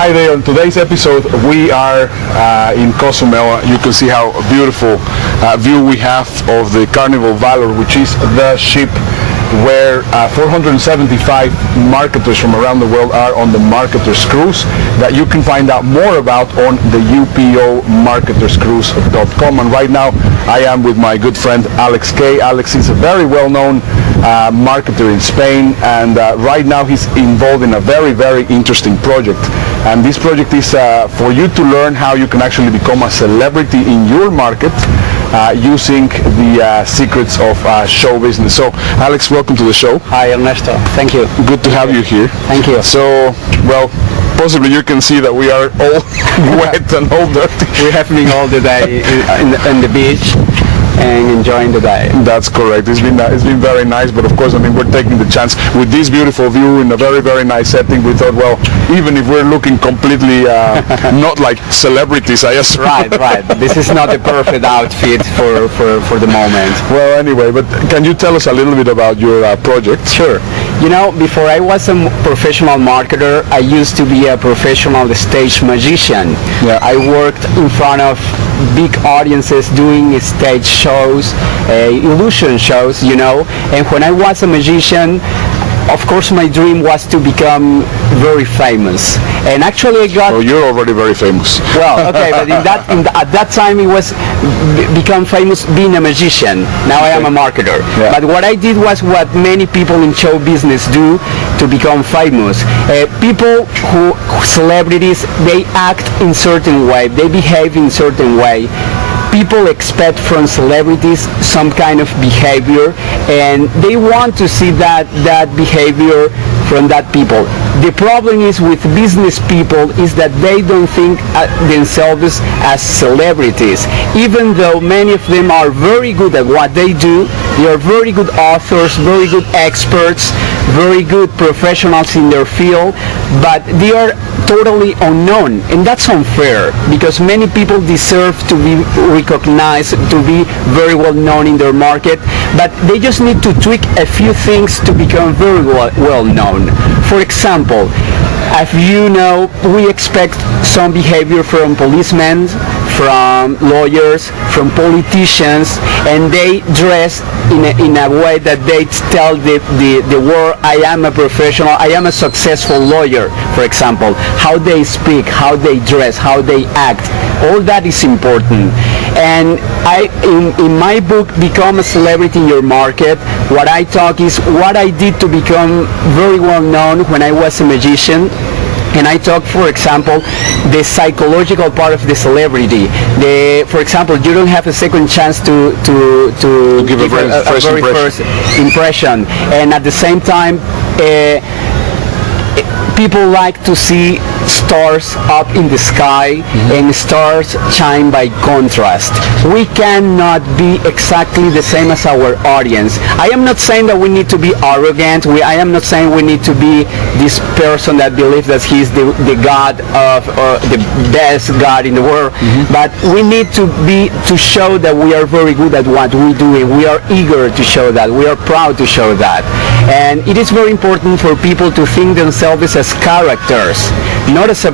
Hi there. On today's episode, we are in Cozumel. You can see how beautiful view we have of the Carnival Valor, which is the ship where 475 marketers from around the world are on the Marketers Cruise that you can find out more about on the upomarketerscruise.com. And right now I am with my good friend Alex K. Alex is a very well-known marketer in Spain, and right now he's involved in a very, very interesting project. And this project is for you to learn how you can actually become a celebrity in your market using the secrets of show business. So, Alex, welcome to the show. Hi, Ernesto. Thank you. Good to have you here. Thank you. So, well, possibly you can see that we are all wet and all dirty. We have been all the day in the beach and enjoying the day. That's correct. It's been very nice, but of course, I mean, we're taking the chance with this beautiful view in a very, very nice setting. We thought, well, even if we're looking completely not like celebrities, I guess. Right. This is not the perfect outfit for the moment. Well, anyway, but can you tell us a little bit about your project? Sure. You know, before I was a professional marketer, I used to be a professional stage magician. Yeah. I worked in front of big audiences doing stage shows, illusion shows, you know. And when I was a magician, of course, my dream was to become very famous. And actually, I got. Well, you're already very famous. Well, okay, but at that time, it was become famous being a magician. Now I am a marketer. Yeah. But what I did was what many people in show business do to become famous. People celebrities, they act in certain way, they behave in certain way. People expect from celebrities some kind of behavior, and they want to see that behavior from that people. The problem is with business people is that they don't think themselves as celebrities. Even though many of them are very good at what they do, they are very good authors, very good experts, very good professionals in their field, but they are totally unknown, and that's unfair because many people deserve to be recognized, to be very well known in their market, but they just need to tweak a few things to become very well known. For example, as you know, we expect some behavior from policemen, from lawyers, from politicians, and they dress in a way that they tell the world, I am a professional, I am a successful lawyer, for example. How they speak, how they dress, how they act, all that is important. And in my book, Become a Celebrity in Your Market, what I talk is what I did to become very well known when I was a magician. And I talk, for example, the psychological part of the celebrity. For example, you don't have a second chance to give a very first impression. And at the same time, people like to see stars up in the sky, and stars shine by contrast. We cannot be exactly the same as our audience. I am not saying that we need to be arrogant. I am not saying we need to be this person that believes that he's the god of the best god in the world. But we need to show that we are very good at what we do, and we are eager to show that. We are proud to show that. And it is very important for people to think themselves as characters, not as a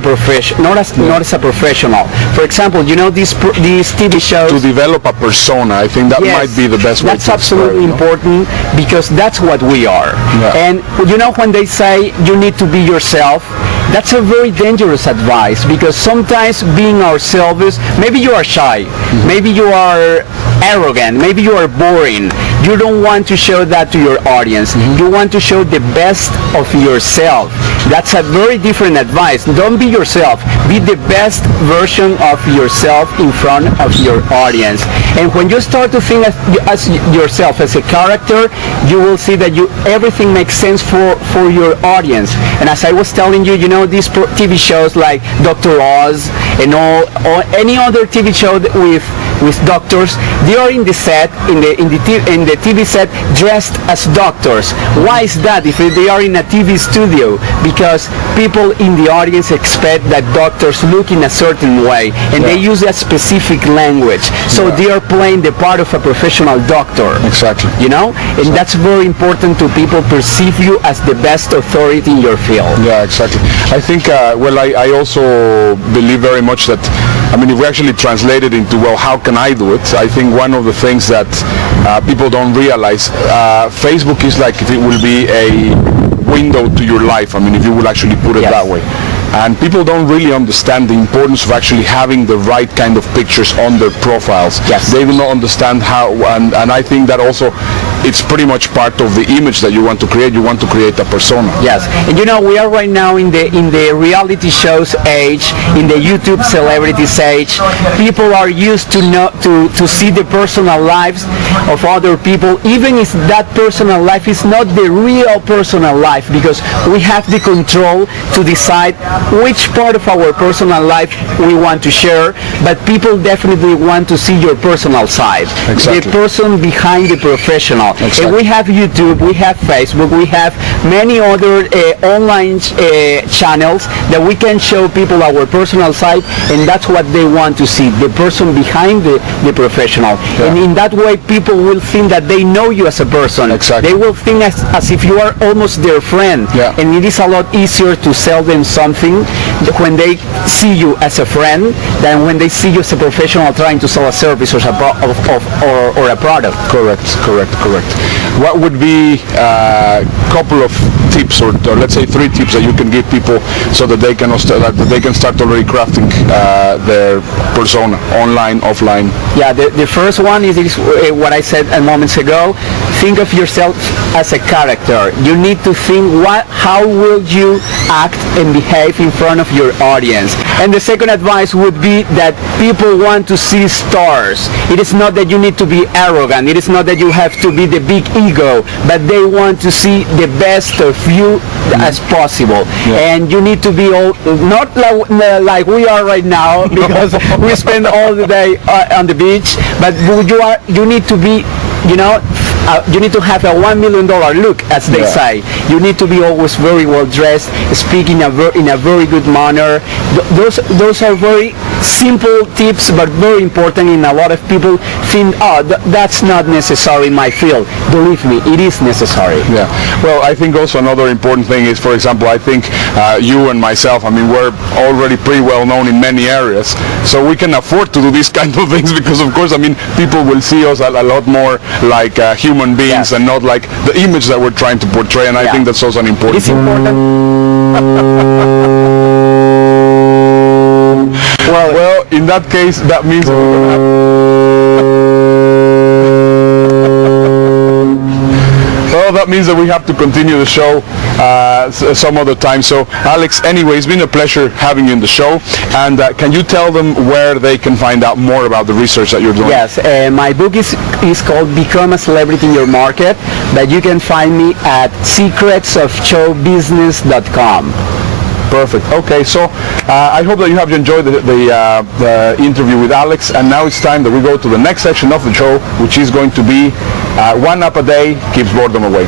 not as a professional. For example, you know these TV shows. To develop a persona, I think that might be the best way. That's absolutely important because that's what we are. Yeah. And you know when they say you need to be yourself, that's a very dangerous advice because sometimes being ourselves, maybe you are shy, maybe you are arrogant, maybe you are boring. You don't want to show that to your audience. You want to show the best of yourself. That's a very different advice. Don't be yourself. Be the best version of yourself in front of your audience. And when you start to think as yourself as a character, you will see that everything makes sense for your audience. And as I was telling you, you know, these TV shows like Dr. Oz and all or any other TV show with with doctors. They are in the set, in the TV set, dressed as doctors. Why is that? If they are in a TV studio, because people in the audience expect that doctors look in a certain way, and they use a specific language. So they are playing the part of a professional doctor. Exactly. You know, and that's very important to people perceive you as the best authority in your field. Yeah, exactly. I think, I also believe very much that, I mean, if we actually translate it into, well, how can I do it? I think one of the things that people don't realize, Facebook is like, it will be a window to your life. I mean, if you will actually put it that way. And people don't really understand the importance of actually having the right kind of pictures on their profiles. Yes. They will not understand how, and I think that also it's pretty much part of the image that you want to create. You want to create a persona. Yes, and you know, we are right now in the reality shows age, in the YouTube celebrities age. People are used to see the personal lives of other people, even if that personal life is not the real personal life, because we have the control to decide which part of our personal life we want to share, but people definitely want to see your personal side. Exactly. The person behind the professional. Exactly. And we have YouTube, we have Facebook, we have many other online channels that we can show people our personal side, and that's what they want to see, the person behind the professional. And in that way, people will think that they know you as a person. Exactly. They will think as if you are almost their friend. And it is a lot easier to sell them something when they see you as a friend than when they see you as a professional trying to sell a service or a product. Correct. What would be a couple of tips, or let's say 3 tips that you can give people so that they can start already crafting their persona, online, offline? Yeah, the first one is what I said a moment ago. Think of yourself as a character. You need to think how will you act and behave in front of your audience. And the second advice would be that people want to see stars. It is not that you need to be arrogant. It is not that you have to be the big ego, but they want to see the best of you as possible. And you need to be not like we are right now, because we spend all the day on the beach, but you need to be, you need to have a $1 million look, as they say. You need to be always very well dressed, speak in a very good manner. Those are very simple tips, but very important. And a lot of people think, that's not necessary in my field. Believe me, it is necessary. Yeah. Well, I think also another important thing is, for example, I think you and myself, I mean, we're already pretty well known in many areas, so we can afford to do these kind of things, because of course, I mean, people will see us a lot more like human beings and not like the image that we're trying to portray, and I think that's also an important thing. It's important. Well, in that case, that means that we're gonna have that means that we have to continue the show some other time. So, Alex, anyway, it's been a pleasure having you in the show. And can you tell them where they can find out more about the research that you're doing? Yes, my book is called Become a Celebrity in Your Market, but you can find me at secretsofshowbusiness.com. Perfect. Okay, so I hope that you have enjoyed the interview with Alex, and now it's time that we go to the next section of the show, which is going to be 1 Up a Day Keeps Boredom Away.